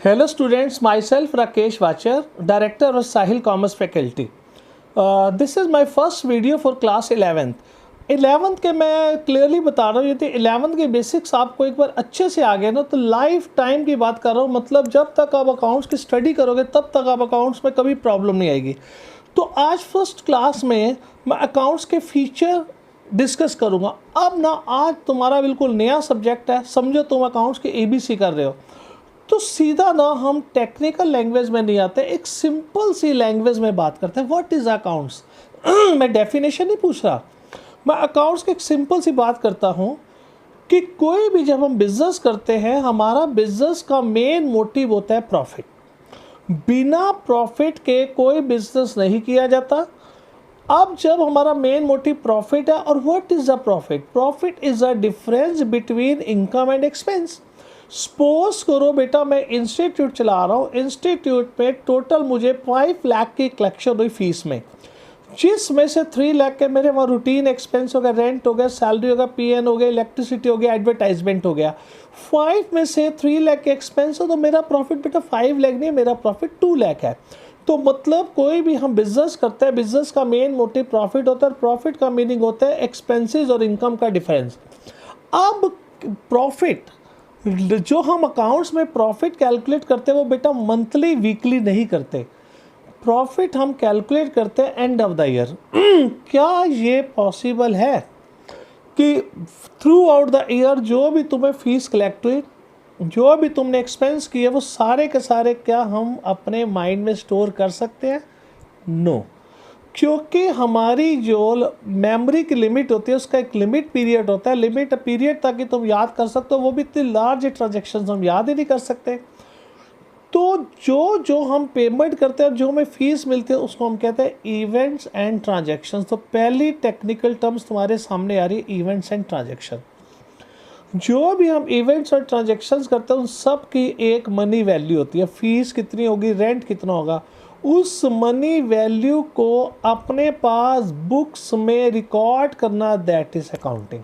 Hello students, myself Rakesh Vachar, Director of Sahil Commerce Faculty. This is my first video for class 11th. 11th के मैं clearly बता रहा हूँ, यदि 11th के बेसिक्स आपको एक बार अच्छे से आ गए ना तो लाइफ टाइम की बात कर रहा हूँ, मतलब जब तक आप अकाउंट्स की स्टडी करोगे तब तक आप अकाउंट्स में कभी प्रॉब्लम नहीं आएगी। तो आज फर्स्ट क्लास में मैं अकाउंट्स के फीचर डिस्कस करूँगा। अब ना आज तुम्हारा बिल्कुल नया सब्जेक्ट है, समझो तुम अकाउंट्स की ABC कर रहे हो, तो सीधा ना हम टेक्निकल लैंग्वेज में नहीं आते, एक सिंपल सी लैंग्वेज में बात करते हैं। What is accounts? मैं डेफिनेशन नहीं पूछ रहा, मैं अकाउंट्स की एक सिंपल सी बात करता हूँ कि कोई भी जब हम बिजनेस करते हैं, हमारा बिजनेस का मेन मोटिव होता है प्रॉफिट। बिना प्रॉफिट के कोई बिजनेस नहीं किया जाता। अब जब हमारा मेन मोटिव प्रॉफिट है, और what is the profit? Profit is a difference between income and expense. Suppose करो बेटा मैं इंस्टीट्यूट चला रहा हूँ, इंस्टीट्यूट में टोटल मुझे 5 लाख की कलेक्शन हुई फीस में, जिसमें से 3 लाख के मेरे वहाँ रूटीन एक्सपेंस हो गया, रेंट हो गया, सैलरी हो गया, PN हो गया, इलेक्ट्रिसिटी हो गया, एडवर्टाइजमेंट हो गया। 5 में से 3 लाख के एक्सपेंस हो तो मेरा प्रॉफिट बेटा 5 लाख नहीं, मेरा प्रॉफिट 2 लाख है। तो मतलब कोई भी हम बिजनेस करते हैं, बिजनेस का मेन मोटिव प्रॉफिट होता है, प्रॉफिट का मीनिंग होता है एक्सपेंसेस और इनकम का डिफरेंस। अब प्रॉफिट जो हम अकाउंट्स में प्रॉफिट कैलकुलेट करते हैं वो बेटा मंथली वीकली नहीं करते, प्रॉफिट हम कैलकुलेट करते हैं एंड ऑफ द ईयर। क्या ये पॉसिबल है कि थ्रू आउट द ईयर जो भी तुम्हें फीस कलेक्ट हुई, जो भी तुमने एक्सपेंस किए, वो सारे के सारे क्या हम अपने माइंड में स्टोर कर सकते हैं? नो, क्योंकि हमारी जो मेमोरी की लिमिट होती है उसका एक लिमिट पीरियड होता है। लिमिट पीरियड ताकि तुम याद कर सकते हो, वो भी इतनी लार्ज ट्रांजेक्शन हम याद ही नहीं कर सकते। तो जो जो हम पेमेंट करते हैं और जो हमें फीस मिलती है उसको हम कहते हैं इवेंट्स एंड ट्रांजेक्शन्स। तो पहली टेक्निकल टर्म्स तुम्हारे सामने आ रही है, इवेंट्स एंड ट्रांजेक्शन। जो भी हम इवेंट्स और ट्रांजेक्शन्स करते हैं उन सब की एक मनी वैल्यू होती है। फीस कितनी होगी, रेंट कितना होगा, उस मनी वैल्यू को अपने पास बुक्स में रिकॉर्ड करना, दैट इज अकाउंटिंग।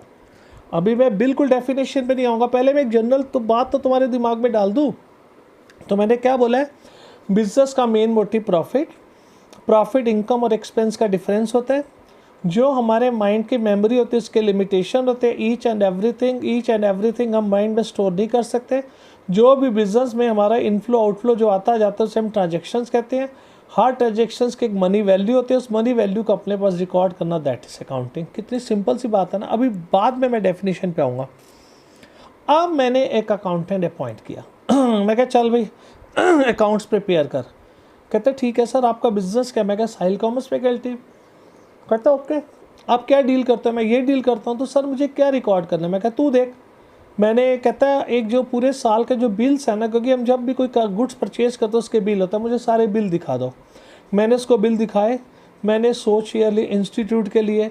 अभी मैं बिल्कुल डेफिनेशन पे नहीं आऊँगा, पहले मैं एक जनरल तो बात तो तुम्हारे दिमाग में डाल दूँ। तो मैंने क्या बोला है, बिजनेस का main motive profit, profit income और एक्सपेंस का डिफरेंस होता है। जो हमारे माइंड की मेमोरी होती है उसके लिमिटेशन होते हैं, ईच एंड एवरीथिंग हम माइंड में स्टोर नहीं कर सकते। जो भी बिजनेस में हमारा इनफ्लो आउटफ्लो जो आता जाता है उसे हम ट्रांजेक्शन्स कहते हैं। हर ट्रांजेक्शन्स की एक मनी वैल्यू होती है, उस मनी वैल्यू को अपने पास रिकॉर्ड करना, दैट इज अकाउंटिंग। कितनी सिंपल सी बात है ना। अभी बाद में मैं डेफिनेशन पे आऊँगा। अब मैंने एक अकाउंटेंट अपॉइंट किया। मैं कहा चल भाई अकाउंट्स प्रिपेयर कर। कहते ठीक है सर, आपका बिजनेस क्या? मैं कहा साहिल कॉमर्स फैकल्टी। कहता ओके, आप क्या डील करते हो? मैं ये डील करता हूँ। तो सर मुझे क्या रिकॉर्ड करना है? मैं कहा तू देख। मैंने कहता है एक जो पूरे साल के जो बिल्स है ना, क्योंकि हम जब भी कोई गुड्स परचेज करते हैं उसके बिल होता है, मुझे सारे बिल दिखा दो। मैंने उसको बिल दिखाए। मैंने सोच ईयरली इंस्टीट्यूट के लिए,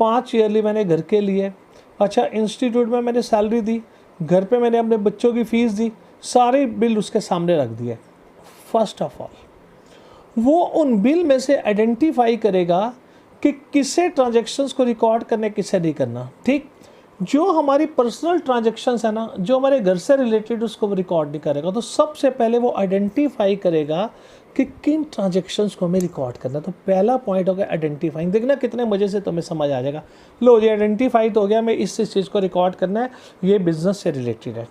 5 ईयरली मैंने घर के लिए। अच्छा, इंस्टीट्यूट में मैंने सैलरी दी, घर पे मैंने अपने बच्चों की फ़ीस दी, सारे बिल उसके सामने रख दिए। फर्स्ट ऑफ ऑल वो उन बिल में से आइडेंटिफाई करेगा कि किसे ट्रांजेक्शन्स को रिकॉर्ड करने, किसे नहीं करना। ठीक, जो हमारी पर्सनल ट्रांजेक्शन्स है ना, जो हमारे घर से रिलेटेड, उसको वो रिकॉर्ड नहीं करेगा। तो सबसे पहले वो आइडेंटिफाई करेगा कि किन ट्रांजेक्शन्स को हमें रिकॉर्ड करना है। तो पहला पॉइंट हो गया आइडेंटिफाइंग। देखना कितने मज़े से तुम्हें समझ आ जाएगा। लो ये आइडेंटिफाई तो हो गया, मैं इस चीज़ को रिकॉर्ड करना है, ये बिजनेस से रिलेटेड है।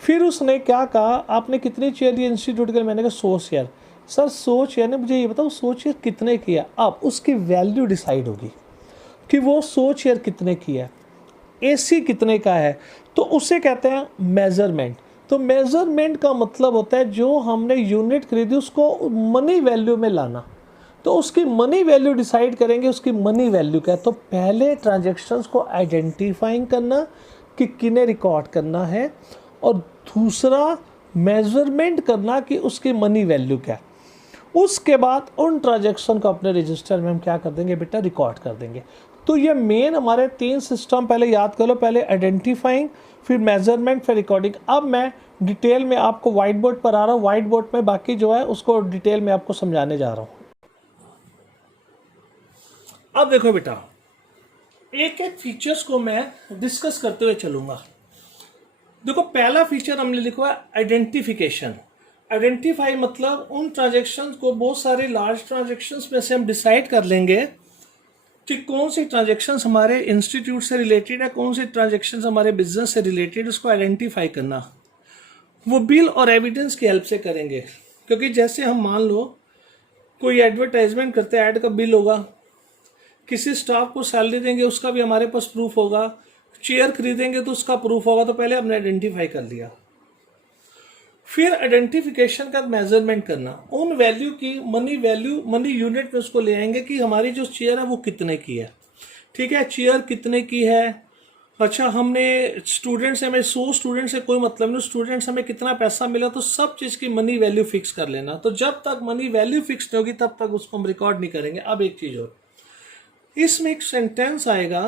फिर उसने क्या कहा, आपने कितनी चेयर ली इंस्टीट्यूट के लिए? मैंने कहा 100 शेयर। सर 100 शेयर ने, मुझे ये बताओ 100 शेयर कितने किया? अब उसकी वैल्यू डिसाइड होगी कि वो 100 शेयर कितने की है, AC कितने का है। तो उसे कहते हैं मेजरमेंट। तो मेजरमेंट का मतलब होता है जो हमने यूनिट खरीदी उसको मनी वैल्यू में लाना। तो उसकी मनी वैल्यू डिसाइड करेंगे, उसकी मनी वैल्यू क्या है। तो पहले ट्रांजेक्शन्स को आइडेंटिफाइंग करना कि किन्हें रिकॉर्ड करना है, और दूसरा मेजरमेंट करना कि उसकी मनी वैल्यू क्या है। उसके बाद उन ट्रांजेक्शन को अपने रजिस्टर में हम क्या कर देंगे बेटा, रिकॉर्ड कर देंगे। तो ये मेन हमारे 3 सिस्टम पहले याद कर लो, पहले आइडेंटिफाइंग, फिर मेजरमेंट, फिर रिकॉर्डिंग। अब मैं डिटेल में आपको व्हाइट बोर्ड पर आ रहा हूँ, व्हाइट बोर्ड में बाकी जो है उसको डिटेल में आपको समझाने जा रहा हूँ। अब देखो बेटा, एक एक फीचर्स को मैं डिस्कस करते हुए चलूंगा। देखो पहला फीचर हमने लिखा है आइडेंटिफिकेशन। आइडेंटिफाई मतलब उन ट्रांजेक्शन्स को, बहुत सारे लार्ज ट्रांजेक्शन्स में से हम डिसाइड कर लेंगे कि कौन सी ट्रांजेक्शन्स हमारे इंस्टीट्यूट से रिलेटेड है, कौन सी ट्रांजेक्शन्स हमारे बिजनेस से रिलेटेड, उसको आइडेंटिफाई करना वो बिल और एविडेंस की हेल्प से करेंगे। क्योंकि जैसे हम मान लो कोई एडवर्टाइजमेंट करते हैं, ऐड का बिल होगा, किसी स्टाफ को सैलरी देंगे उसका भी हमारे पास प्रूफ होगा, चेयर खरीदेंगे तो उसका प्रूफ होगा। तो पहले हमने आइडेंटिफाई कर लिया। फिर आइडेंटिफिकेशन का मेजरमेंट करना, उन वैल्यू की मनी यूनिट में उसको ले आएंगे कि हमारी जो चेयर है वो कितने की है। ठीक है, चेयर कितने की है। अच्छा, हमने स्टूडेंट्स हमें 100 स्टूडेंट से कोई मतलब नहीं, स्टूडेंट्स हमें कितना पैसा मिला, तो सब चीज़ की मनी वैल्यू फिक्स कर लेना। तो जब तक मनी वैल्यू फिक्स नहीं होगी तब तक उसको हम रिकॉर्ड नहीं करेंगे। अब एक चीज़ और, इसमें एक सेंटेंस आएगा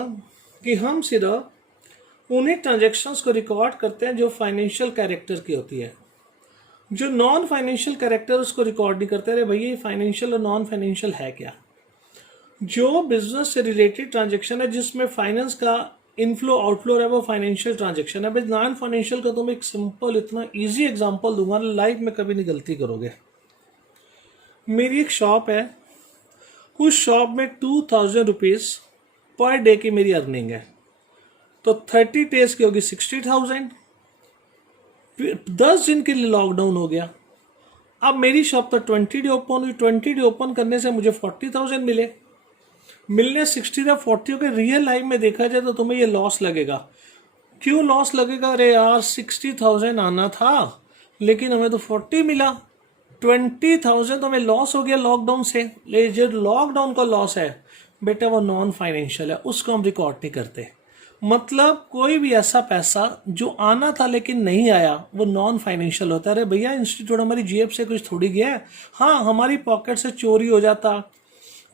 कि हम सिर्फ उन्हीं ट्रांजेक्शन्स को रिकॉर्ड करते हैं जो फाइनेंशियल कैरेक्टर की होती है, जो नॉन फाइनेंशियल कैरेक्टर उसको रिकॉर्ड नहीं करते। अरे भैया ये फाइनेंशियल और नॉन फाइनेंशियल है क्या। जो बिजनेस से रिलेटेड ट्रांजेक्शन है जिसमें फाइनेंस का इनफ्लो आउटफ्लो है वो फाइनेंशियल ट्रांजेक्शन है। भाई नॉन फाइनेंशियल का तुम एक सिंपल इतना इजी एग्जांपल दूंगा, लाइफ में कभी नहीं गलती करोगे। मेरी एक शॉप है, उस शॉप में 2000 रुपीज़ पर डे की मेरी अर्निंग है, तो 30 डेज की होगी 60,000। 10 दिन के लिए लॉकडाउन हो गया, अब मेरी शॉप तो 20 डे ओपन हुई। 20 डे ओपन करने से मुझे 40,000 मिलने 60 या 40 के रियल लाइफ में देखा जाए तो तुम्हें ये लॉस लगेगा। क्यों लॉस लगेगा? अरे यार 60,000 आना था लेकिन हमें तो 40 मिला, 20,000 तो हमें लॉस हो गया लॉकडाउन से। लेकिन जो लॉकडाउन का लॉस है बेटा वो नॉन फाइनेंशियल है, उसको हम रिकॉर्ड नहीं करते। मतलब कोई भी ऐसा पैसा जो आना था लेकिन नहीं आया वो नॉन फाइनेंशियल होता है। अरे भैया इंस्टीट्यूट हमारी जेब से कुछ थोड़ी गया है, हाँ हमारी पॉकेट से चोरी हो जाता,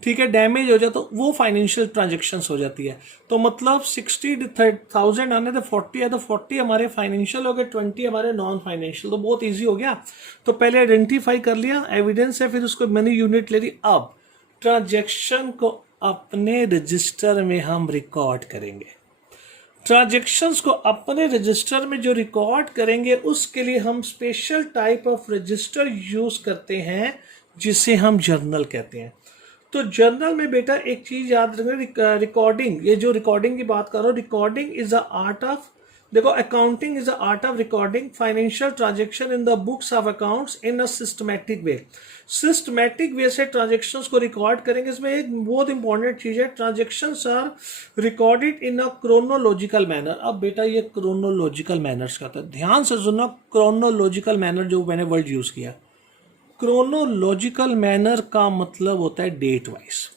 ठीक है, डैमेज हो जाता, तो वो फाइनेंशियल ट्रांजेक्शन्स हो जाती है। तो मतलब 60,000 आने थे 40 है, तो 40 हमारे फाइनेंशियल हो गए, 20 हमारे नॉन फाइनेंशियल। तो बहुत इजी हो गया। तो पहले आइडेंटिफाई कर लिया, एविडेंस है, फिर उसको मनी यूनिट ले ली। अब ट्रांजेक्शन को अपने रजिस्टर में हम रिकॉर्ड करेंगे। ट्रांजेक्शन्स को अपने रजिस्टर में जो रिकॉर्ड करेंगे उसके लिए हम special type of register use करते हैं जिसे हम जर्नल कहते हैं। तो जर्नल में बेटा एक चीज याद रखना, रिकॉर्डिंग, ये जो रिकॉर्डिंग की बात कर रहा हूँ, recording is the art of, देखो accounting is the art of recording financial transaction in the books of accounts in a systematic way. Systematic way से ट्रांजेक्शन्स को रिकॉर्ड करेंगे। इसमें एक बहुत इंपॉर्टेंट चीज है, transactions are recorded in a chronological manner. अब बेटा ये क्रोनोलॉजिकल मैनर्स का, ध्यान से सुनना, क्रोनोलॉजिकल मैनर जो मैंने वर्ड यूज किया, क्रोनोलॉजिकल मैनर का मतलब होता है डेट वाइज।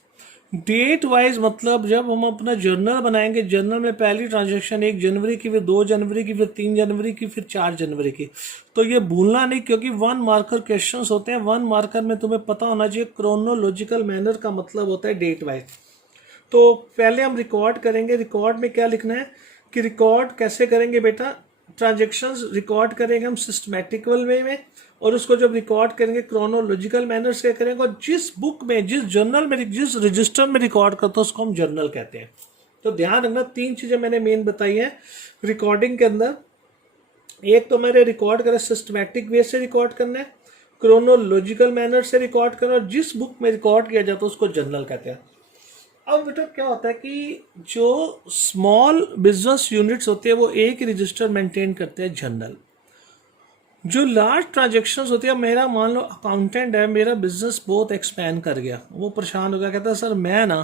डेट वाइज मतलब जब हम अपना जर्नल बनाएंगे, जर्नल में पहली ट्रांजैक्शन 1 जनवरी की, फिर 2 जनवरी की, फिर 3 जनवरी की, फिर 4 जनवरी की। तो ये भूलना नहीं, क्योंकि 1 मार्कर क्वेश्चंस होते हैं। 1 मार्कर में तुम्हें पता होना चाहिए क्रोनोलॉजिकल मैनर का मतलब होता है डेट वाइज। तो पहले हम रिकॉर्ड करेंगे। रिकॉर्ड में क्या लिखना है कि रिकॉर्ड कैसे करेंगे बेटा, ट्रांजेक्शन्स रिकॉर्ड करेंगे हम सिस्टमैटिकल वे में, और उसको जब रिकॉर्ड करेंगे क्रोनोलॉजिकल मैनर से करेंगे। और जिस बुक में, जिस जर्नल में, जिस रजिस्टर में रिकॉर्ड करते हैं उसको हम जर्नल कहते हैं। तो ध्यान रखना, 3 चीजें मैंने मेन बताई है रिकॉर्डिंग के अंदर। एक तो मैंने रिकॉर्ड करा सिस्टमैटिक वे से रिकॉर्ड करना है, क्रोनोलॉजिकल मैनर से रिकॉर्ड करना, और जिस बुक में रिकॉर्ड किया जाता है उसको जर्नल कहते हैं। अब बेटा क्या होता है कि जो स्मॉल बिजनेस यूनिट्स होते हैं वो एक ही रजिस्टर मेंटेन करते हैं, जर्नल। जो लार्ज ट्रांजेक्शन्स होती है, मेरा मान लो अकाउंटेंट है, मेरा बिजनेस बहुत एक्सपैंड कर गया, वो परेशान हो गया, कहता है सर मैं ना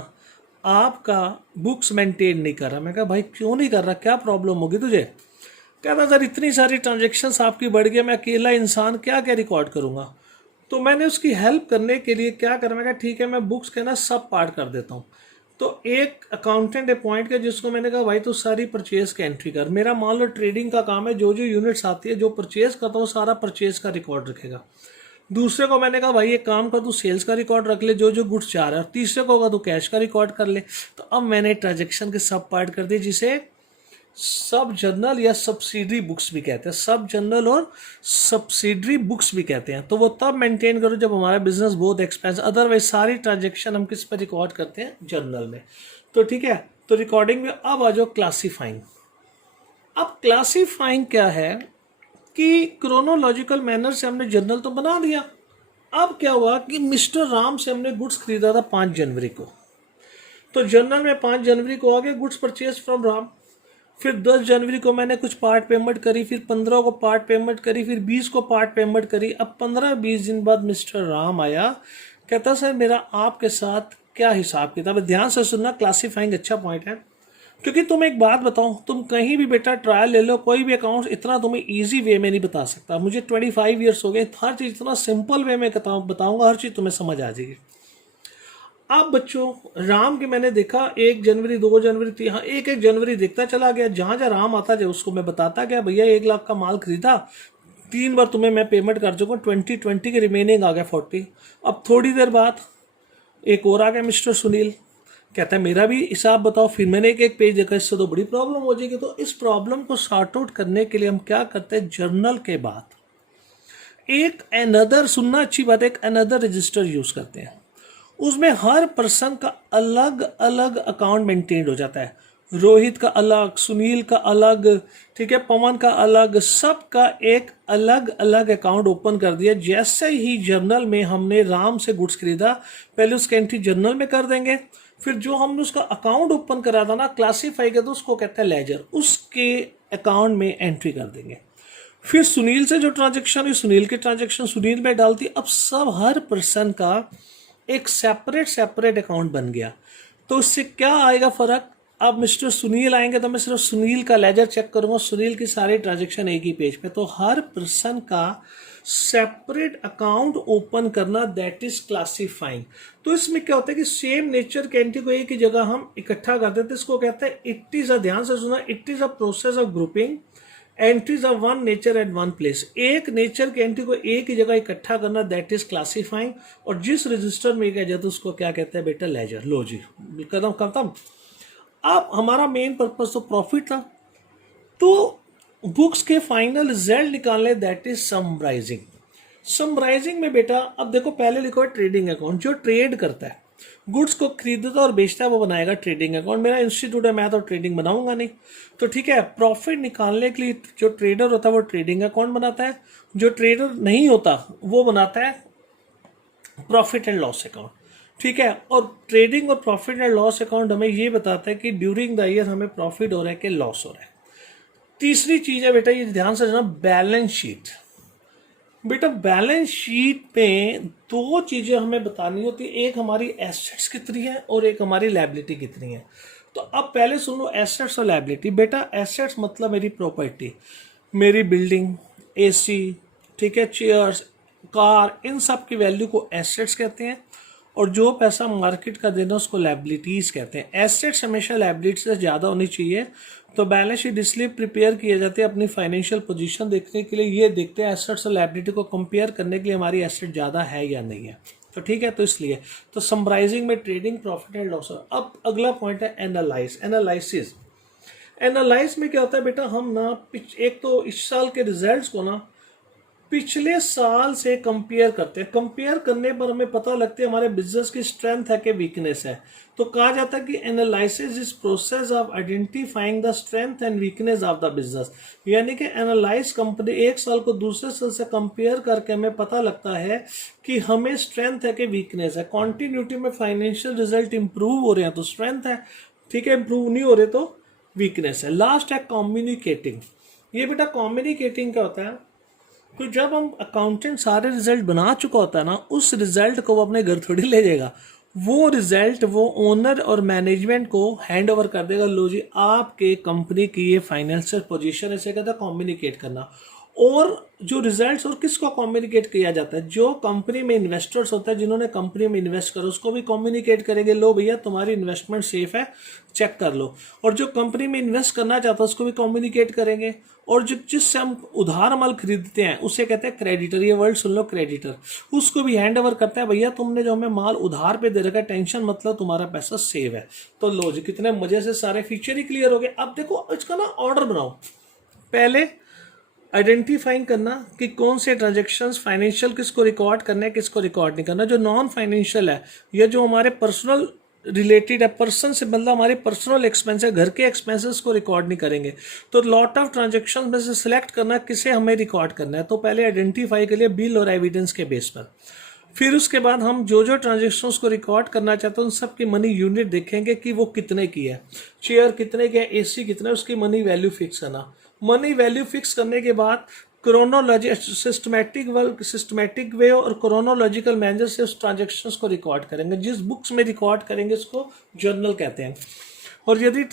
आपका बुक्स मेंटेन नहीं कर रहा। मैं कहा भाई क्यों नहीं कर रहा, क्या प्रॉब्लम होगी तुझे? कहता सर इतनी सारी ट्रांजेक्शन्स आपकी बढ़ गई, मैं अकेला इंसान क्या क्या रिकॉर्ड करूँगा। तो मैंने उसकी हेल्प करने के लिए क्या करा, मैं कहा ठीक है मैं बुक्स के ना सब पार्ट कर देता हूँ। तो एक अकाउंटेंट अपॉइंट किया जिसको मैंने कहा भाई तू सारी परचेज की एंट्री कर। मेरा मान लो ट्रेडिंग का काम है, जो जो यूनिट्स आती है, जो परचेज करता हूँ सारा परचेज का रिकॉर्ड रखेगा। दूसरे को मैंने कहा भाई एक काम कर, तू सेल्स का रिकॉर्ड रख ले, जो जो गुड्स जा रहा है। और तीसरे को होगा तू कैश का रिकॉर्ड कर ले। तो अब मैंने ट्रांजेक्शन के सब पार्ट कर दिए, जिसे सब जर्नल या सब्सिडरी बुक्स भी कहते हैं। सब जर्नल और सब्सिडरी बुक्स भी कहते हैं। तो वो तब मेंटेन करो जब हमारा बिजनेस बहुत एक्सपेंस, अदरवाइज सारी ट्रांजेक्शन हम किस पर रिकॉर्ड करते हैं, जर्नल में। तो ठीक है, तो रिकॉर्डिंग में अब आ जाओ क्लासीफाइंग। अब क्लासीफाइंग क्या है कि क्रोनोलॉजिकल मैनर से हमने जर्नल तो बना दिया। अब क्या हुआ कि मिस्टर राम से हमने गुड्स खरीदा था 5 जनवरी को, तो जर्नल में 5 जनवरी को आ गया गुड्स परचेज फ्रॉम राम। फिर 10 जनवरी को मैंने कुछ पार्ट पेमेंट करी, फिर 15 को पार्ट पेमेंट करी, फिर 20 को पार्ट पेमेंट करी। अब 15-20 दिन बाद मिस्टर राम आया, कहता सर मेरा आपके साथ क्या हिसाब किताब है। ध्यान से सुनना, क्लासीफाइंग अच्छा पॉइंट है। क्योंकि तुम एक बात बताओ, तुम कहीं भी बेटा ट्रायल ले लो, कोई भी अकाउंट इतना तुम्हें इजी वे में नहीं बता सकता। मुझे 25 ईयर्स हो गए, हर चीज़ इतना सिंपल वे में बताऊंगा, हर चीज़ तुम्हें समझ आ जाएगी। अब बच्चों, राम के मैंने देखा 1 जनवरी 2 जनवरी 3, हाँ 1 जनवरी देखता चला गया। जहाँ जहाँ राम आता जाए उसको मैं बताता गया, भैया 1 लाख का माल खरीदा, 3 बार तुम्हें मैं पेमेंट कर चुका, 20 के रिमेनिंग आ गया 40। अब थोड़ी देर बाद एक और आ गया मिस्टर सुनील, कहता है मेरा भी हिसाब बताओ। फिर मैंने एक पेज देखा, इससे तो बड़ी प्रॉब्लम हो जाएगी। तो इस प्रॉब्लम को सॉर्ट आउट करने के लिए हम क्या करते हैं, जर्नल के बाद एक अनदर, सुनना अच्छी बात है, एक अनदर रजिस्टर यूज करते हैं। उसमें हर पर्सन का अलग अलग अकाउंट मेंटेन हो जाता है। रोहित का अलग, सुनील का अलग, ठीक है, पवन का अलग, सबका एक अलग अलग अकाउंट ओपन कर दिया। जैसे ही जर्नल में हमने राम से गुड्स खरीदा, पहले उसकी एंट्री जर्नल में कर देंगे, फिर जो हमने उसका अकाउंट ओपन करा था ना, क्लासीफाई कर, तो उसको कहते हैं लेजर, उसके अकाउंट में एंट्री कर देंगे। फिर सुनील से जो ट्रांजेक्शन हुई, सुनील की ट्रांजेक्शन सुनील में डालती। अब सब हर पर्सन का एक सेपरेट अकाउंट बन गया। तो इससे क्या आएगा फर्क, अब मिस्टर सुनील आएंगे तो मैं सिर्फ सुनील का लेजर चेक करूंगा, सुनील की सारी ट्रांजेक्शन एक ही पेज पे। तो हर पर्सन का सेपरेट अकाउंट ओपन करना, दैट इज क्लासीफाइंग। तो इसमें क्या होता है कि सेम नेचर के एंटिटी को एक ही जगह हम इकट्ठा कर देते हैं, इसको कहते हैं इट इज अ, ध्यान से सुना, it is a process of grouping entries of one nature eight one place. एक नेचर के एंट्री को एक ही जगह इकट्ठा करना, दैट इज क्लासीफाइंग। और जिस रजिस्टर में किया जाता है उसको क्या कहते हैं बेटा, लेजर। लो जी, कदम खत्म। अब हमारा मेन पर्पस तो प्रॉफिट था, तो बुक्स के फाइनल रिजल्ट निकालने, दैट इज समराइजिंग। समराइजिंग में बेटा अब देखो, पहले लिखो है ट्रेडिंग अकाउंट, जो ट्रेड करता है, गुड्स को खरीदता और बेचता है, वो बनाएगा ट्रेडिंग अकाउंट। मेरा इंस्टीट्यूट है, मैं तो ट्रेडिंग बनाऊंगा नहीं, तो ठीक है। प्रॉफिट निकालने के लिए जो ट्रेडर होता है वो ट्रेडिंग अकाउंट बनाता है, जो ट्रेडर नहीं होता वो बनाता है प्रॉफिट एंड लॉस अकाउंट, ठीक है। और ट्रेडिंग और प्रॉफिट एंड लॉस अकाउंट हमें ये बताता है कि ड्यूरिंग द ईयर हमें प्रॉफिट हो रहा है कि लॉस हो रहा है। तीसरी चीज है बेटा, ये ध्यान से रखना, बैलेंस शीट। बेटा बैलेंस शीट में 2 चीजें हमें बतानी होती है, एक हमारी एसेट्स कितनी है और एक हमारी लायबिलिटी कितनी है। तो अब पहले सुन लो एसेट्स और लायबिलिटी। बेटा एसेट्स मतलब मेरी प्रॉपर्टी, मेरी बिल्डिंग, एसी, ठीक है, चेयर्स, कार, इन सब की वैल्यू को एसेट्स कहते हैं। और जो पैसा मार्केट का देना उसको लायबिलिटीज कहते हैं। एसेट्स हमेशा लायबिलिटी से ज़्यादा होनी चाहिए। तो बैलेंस शीट इसलिए प्रिपेयर किए जाते हैं अपनी फाइनेंशियल पोजीशन देखने के लिए, ये देखते हैं एसेट्स और लायबिलिटी को कंपेयर करने के लिए हमारी एसेट ज़्यादा है या नहीं है। तो ठीक है, तो इसलिए तो समराइजिंग में ट्रेडिंग, प्रॉफिट एंड लॉस। अब अगला पॉइंट है एनालाइज, एनालिसिस। एनालाइज में क्या होता है बेटा, हम ना एक तो इस साल के रिजल्ट्स को ना पिछले साल से कंपेयर करते हैं। कंपेयर करने पर हमें पता लगता है हमारे बिजनेस की स्ट्रेंथ है कि वीकनेस है। तो कहा जाता है कि analysis is process of identifying the strength and weakness of the business. यानी कि एनालाइज कंपनी एक साल को दूसरे साल से कंपेयर करके हमें पता लगता है कि हमें स्ट्रेंथ है कि वीकनेस है। कॉन्टिन्यूटी में फाइनेंशियल रिजल्ट इंप्रूव हो रहे हैं तो स्ट्रेंथ है, ठीक है, इंप्रूव नहीं हो रहे तो वीकनेस है। लास्ट है कम्युनिकेटिंग। ये बेटा कम्युनिकेटिंग क्या होता है, तो जब हम अकाउंटेंट सारे रिजल्ट बना चुका होता है ना, उस रिजल्ट को वो अपने घर थोड़ी ले जाएगा, वो रिजल्ट वो ओनर और मैनेजमेंट को हैंड ओवर कर देगा। लो जी, आपके कंपनी की ये फाइनेंशियल पोजीशन, इसे कहता है कम्युनिकेट करना। और जो रिजल्ट्स और किसको कम्युनिकेट किया जाता है, जो कंपनी में इन्वेस्टर्स होता है, जिन्होंने कंपनी में इन्वेस्ट करो, उसको भी कम्युनिकेट करेंगे, लो भैया तुम्हारी इन्वेस्टमेंट सेफ है, चेक कर लो। और जो कंपनी में इन्वेस्ट करना चाहता है उसको भी कम्युनिकेट करेंगे। और जो जिससे हम उधार माल खरीदते हैं उसे कहते हैं क्रेडिटर, ये वर्ड सुन लो, क्रेडिटर, उसको भी हैंड ओवर करता है, भैया तुमने जो हमें माल उधार पे दे रखा है, टेंशन मतलब तुम्हारा पैसा सेव है। तो लो जी, कितने मजे से सारे फीचर ही क्लियर हो गए। अब देखो इसका ना ऑर्डर बनाओ, पहले आइडेंटिफाइंग करना कि कौन से ट्रांजेक्शन्स फाइनेंशियल किसको रिकॉर्ड करना है, किसको रिकॉर्ड नहीं करना। जो नॉन फाइनेंशियल है या जो हमारे पर्सनल रिलेटेड है, पर्सन से मतलब हमारे पर्सनल एक्सपेंस है, घर के एक्सपेंसेस को रिकॉर्ड नहीं करेंगे। तो लॉट ऑफ ट्रांजेक्शन में से सिलेक्ट करना किसे हमें रिकॉर्ड करना है, तो पहले आइडेंटिफाई के लिए बिल और एविडेंस के बेस पर। फिर उसके बाद हम जो जो ट्रांजेक्शन्स को रिकॉर्ड करना चाहते हैं उन सब की मनी यूनिट देखेंगे कि वो कितने की है, चेयर कितने की है, एसी कितना है, उसकी मनी वैल्यू फिक्स करना। मनी वैल्यू फिक्स करने के बाद क्रोनोलॉजी सिस्टमैटिक वे और क्रोनोलॉजिकल मैनर से उस ट्रांजेक्शन्स को रिकॉर्ड करेंगे। जिस बुक्स में रिकॉर्ड करेंगे उसको जर्नल कहते हैं। और यदि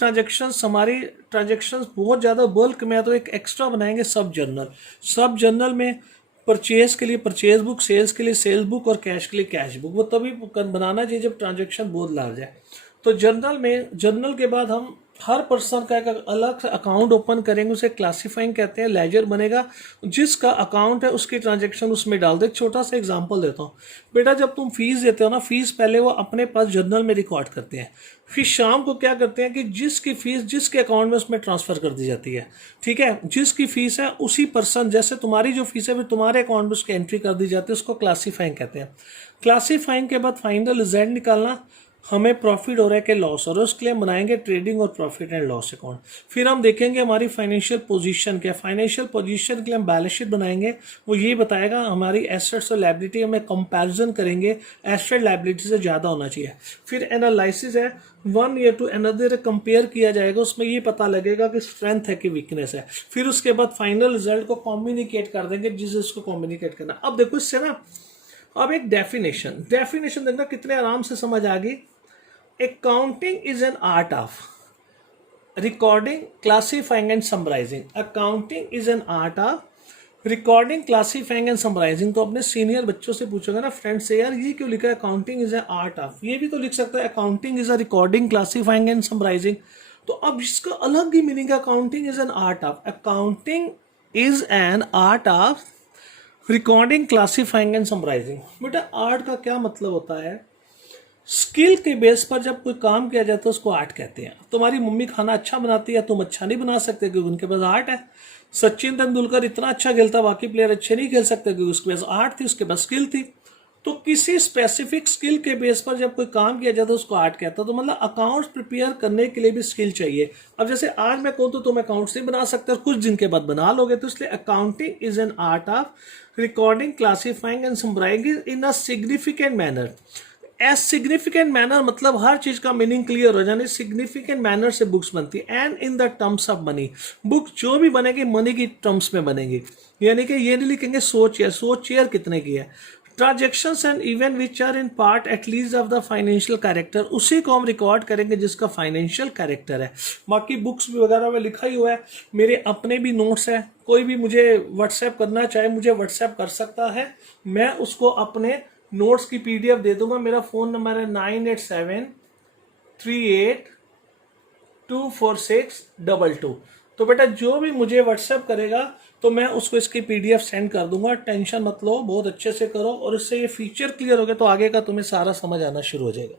हमारी ट्रांजेक्शन्स बहुत ज़्यादा बल्क में है तो एक एक्स्ट्रा बनाएंगे सब जर्नल। सब जर्नल में परचेज के लिए परचेज बुक, सेल्स के लिए सेल्स बुक और कैश के लिए कैश बुक। वो तभी बनाना चाहिए जब ट्रांजेक्शन बहुत लार्ज है। तो जर्नल के बाद हम हर पर्सन का एक अलग अकाउंट ओपन करेंगे, उसे क्लासीफाइंग कहते हैं, लेजर बनेगा। जिसका अकाउंट है उसकी ट्रांजेक्शन उसमें डाल दो। एक छोटा सा एग्जांपल देता हूँ। बेटा जब तुम फीस देते हो ना, फीस पहले वो अपने पास जर्नल में रिकॉर्ड करते हैं, फिर शाम को क्या करते हैं कि जिसकी फीस जिसके अकाउंट में उसमें ट्रांसफर कर दी जाती है। ठीक है, जिसकी फीस है उसी पर्सन, जैसे तुम्हारी जो फीस है फिर तुम्हारे अकाउंट में उसकी एंट्री कर दी जाती है, उसको क्लासीफाइंग कहते हैं। क्लासीफाइंग के बाद फाइनल रिजल्ट निकालना, हमें प्रॉफिट हो रहा है कि लॉस हो रहा है, उसके लिए हम बनाएंगे ट्रेडिंग और प्रॉफिट एंड लॉस अकाउंट। फिर हम देखेंगे हमारी फाइनेंशियल पोजीशन क्या है। फाइनेंशियल पोजीशन के लिए हम बैलेंस शीट बनाएंगे, वो ये बताएगा हमारी एसेट्स और लायबिलिटी, हमें कंपैरिजन करेंगे, एसेट लायबिलिटी से ज़्यादा होना चाहिए। फिर एनालिसिस है, 1 ईयर टू अनदर कंपेयर किया जाएगा, उसमें ये पता लगेगा कि स्ट्रेंथ है कि वीकनेस है। फिर उसके बाद फाइनल रिजल्ट को कम्युनिकेट कर देंगे जिसे उसको कम्युनिकेट करना। अब देखो इससे ना, अब एक डेफिनेशन देखना कितने आराम से समझ आ गई। Accounting is an art of recording, classifying and summarizing. Accounting is an art of recording, classifying and summarizing। तो अपने सीनियर बच्चों से पूछोगे ना, फ्रेंड से, यार ये क्यों लिखा है accounting is a art of, ये भी तो लिख सकता है accounting is a recording, classifying and summarising. तो अब इसका अलग ही मीनिंग है, accounting is an art of. Accounting is an art of recording, classifying and summarising. बेटा आर्ट का क्या मतलब होता है? स्किल के बेस पर जब कोई काम किया जाता है उसको आर्ट कहते हैं। तुम्हारी मम्मी खाना अच्छा बनाती है, तुम अच्छा नहीं बना सकते क्योंकि उनके पास आर्ट है। सचिन तेंदुलकर इतना अच्छा खेलता, बाकी प्लेयर अच्छे नहीं खेल सकते क्योंकि उसके पास आर्ट थी, उसके पास स्किल थी। तो किसी स्पेसिफिक स्किल के बेस पर जब कोई काम किया जाता है उसको आर्ट कहता है। तो मतलब अकाउंट्स प्रिपेयर करने के लिए भी स्किल चाहिए। अब जैसे आज मैं कहूँ तो तुम अकाउंट्स नहीं बना सकते और कुछ दिन के बाद बना लोगे। तो इसलिए accounting is an art of recording, classifying and summarising in a significant manner. As significant manner मतलब हर चीज का मीनिंग क्लियर हो जाने, सिग्निफिकेंट मैनर से बुक्स बनती है। And in the terms of money, book जो भी बनेगी मनी की टर्म्स में बनेगी। यानी कि ये नहीं लिखेंगे सो चेयर कितने की है। Transactions and event which are in part at least of the financial character, उसी को हम रिकॉर्ड करेंगे जिसका फाइनेंशियल कैरेक्टर है। बाकी बुक्स भी वगैरह में लिखा ही हुआ है, मेरे अपने भी नोट्स है। कोई भी मुझे व्हाट्सएप करना चाहे मुझे व्हाट्सएप कर सकता है, मैं उसको अपने नोट्स की PDF दे दूंगा। मेरा फ़ोन नंबर है 9873824622। तो बेटा जो भी मुझे व्हाट्सएप करेगा तो मैं उसको इसकी PDF सेंड कर दूंगा। टेंशन मत लो, बहुत अच्छे से करो और इससे ये फीचर क्लियर हो गया तो आगे का तुम्हें सारा समझ आना शुरू हो जाएगा।